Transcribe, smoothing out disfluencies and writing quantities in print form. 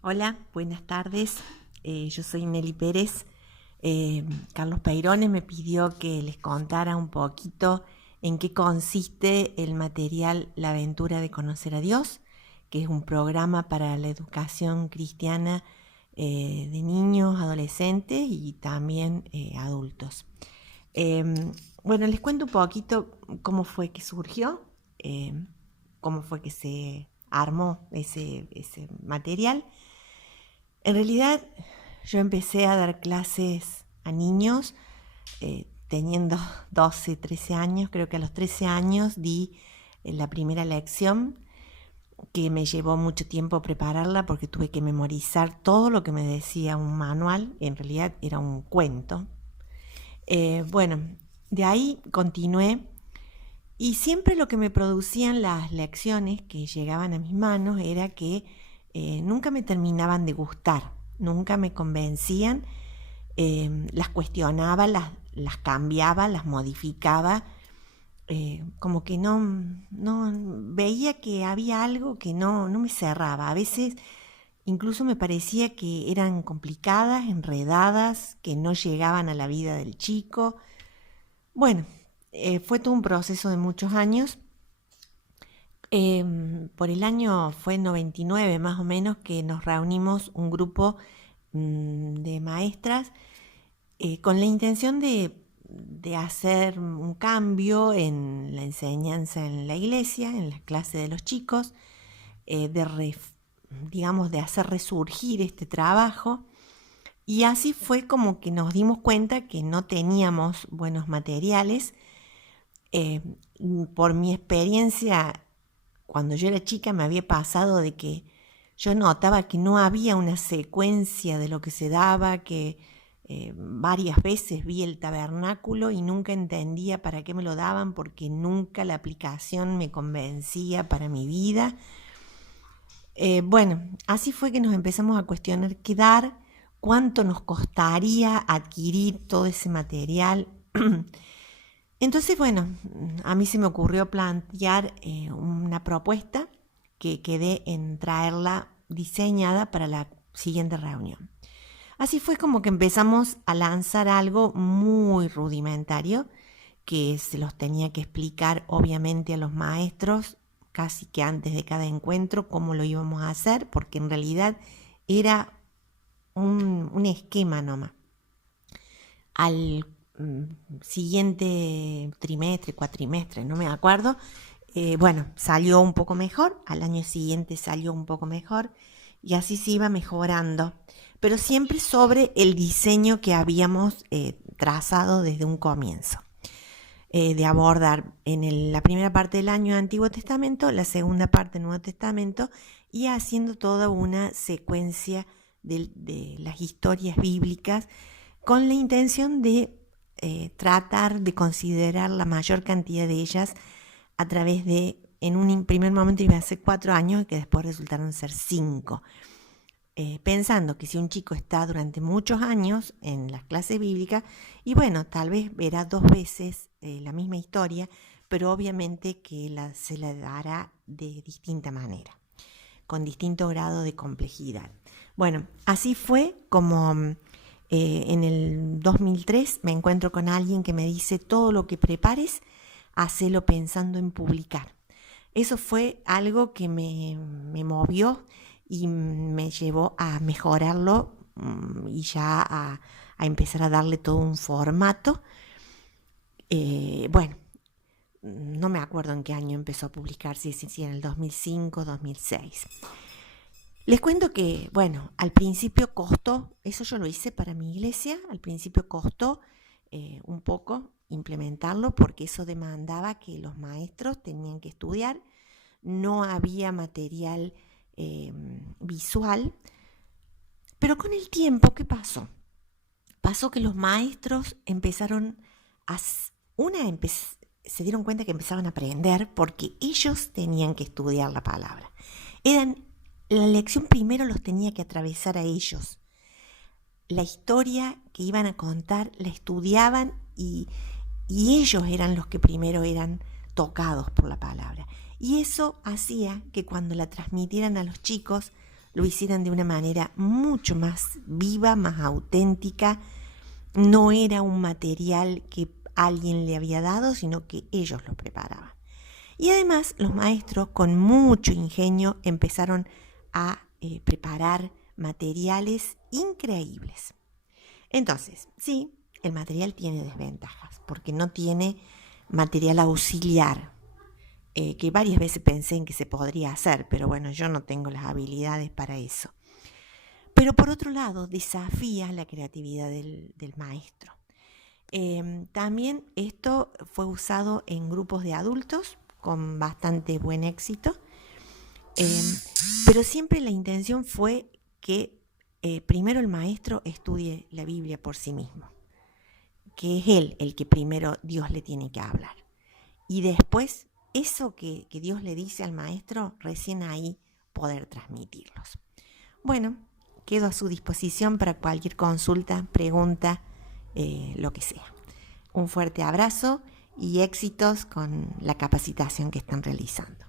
Hola, buenas tardes. Yo soy Nelly Pérez. Carlos Peirone me pidió que les contara un poquito en qué consiste el material La aventura de conocer a Dios, que es un programa para la educación cristiana de niños, adolescentes y también adultos. Bueno, les cuento un poquito cómo fue que surgió, eh, cómo fue que se armó ese material. En realidad, yo empecé a dar clases a niños teniendo 12, 13 años. Creo que a los 13 años di la primera lección, que me llevó mucho tiempo prepararla porque tuve que memorizar todo lo que me decía un manual. En realidad era un cuento. Bueno, de ahí continué y siempre lo que me producían las lecciones que llegaban a mis manos era que nunca me terminaban de gustar, nunca me convencían. Las cuestionaba, las cambiaba, las modificaba, como que no veía que había algo que no me cerraba. A veces incluso me parecía que eran complicadas, enredadas, que no llegaban a la vida del chico. Bueno, fue todo un proceso de muchos años. Por el año fue 99 más o menos que nos reunimos un grupo de maestras con la intención de hacer un cambio en la enseñanza en la iglesia, en la clase de los chicos, digamos, de hacer resurgir este trabajo. Y así fue como que nos dimos cuenta que no teníamos buenos materiales. Eh, por mi experiencia, cuando yo era chica me había pasado de que yo notaba que no había una secuencia de lo que se daba, que varias veces vi el tabernáculo y nunca entendía para qué me lo daban, porque nunca la aplicación me convencía para mi vida. Bueno, así fue que nos empezamos a cuestionar qué dar, cuánto nos costaría adquirir todo ese material. Entonces, bueno, a mí se me ocurrió plantear una propuesta que quedé en traerla diseñada para la siguiente reunión. Así fue como que empezamos a lanzar algo muy rudimentario que se los tenía que explicar obviamente a los maestros casi que antes de cada encuentro cómo lo íbamos a hacer, porque en realidad era un esquema nomás. Al siguiente trimestre, cuatrimestre, no me acuerdo, bueno, salió un poco mejor, al año siguiente salió un poco mejor y así se iba mejorando, pero siempre sobre el diseño que habíamos trazado desde un comienzo. De abordar la primera parte del año Antiguo Testamento, la segunda parte Nuevo Testamento y haciendo toda una secuencia de las historias bíblicas con la intención de tratar de considerar la mayor cantidad de ellas a través de, en un primer momento iba a ser 4 años y que después resultaron ser 5. Pensando que si un chico está durante muchos años en las clases bíblicas, y bueno, tal vez verá 2 veces la misma historia, pero obviamente que se la dará de distinta manera, con distinto grado de complejidad. Bueno, así fue como en el 2003 me encuentro con alguien que me dice: todo lo que prepares, hacelo pensando en publicar. Eso fue algo que me movió y me llevó a mejorarlo y ya a empezar a darle todo un formato. Bueno, no me acuerdo en qué año empezó a publicarse, si en el 2005, 2006. Les cuento que, bueno, al principio costó, eso yo lo hice para mi iglesia, al principio costó un poco implementarlo porque eso demandaba que los maestros tenían que estudiar, no había material visual, pero con el tiempo, ¿qué pasó? Pasó que los maestros empezaron a, se dieron cuenta que empezaban a aprender porque ellos tenían que estudiar la palabra. La lección primero los tenía que atravesar a ellos. La historia que iban a contar la estudiaban y ellos eran los que primero eran tocados por la palabra. Y eso hacía que cuando la transmitieran a los chicos lo hicieran de una manera mucho más viva, más auténtica. No era un material que alguien le había dado, sino que ellos lo preparaban. Y además los maestros con mucho ingenio empezaron a preparar materiales increíbles. Entonces, sí, el material tiene desventajas, porque no tiene material auxiliar, que varias veces pensé en que se podría hacer, pero bueno, yo no tengo las habilidades para eso. Pero por otro lado, desafía la creatividad del maestro. También esto fue usado en grupos de adultos con bastante buen éxito, pero siempre la intención fue que primero el maestro estudie la Biblia por sí mismo, que es él el que primero Dios le tiene que hablar. Y después eso que Dios le dice al maestro, recién ahí poder transmitirlos. Bueno, quedo a su disposición para cualquier consulta, pregunta, lo que sea. Un fuerte abrazo y éxitos con la capacitación que están realizando.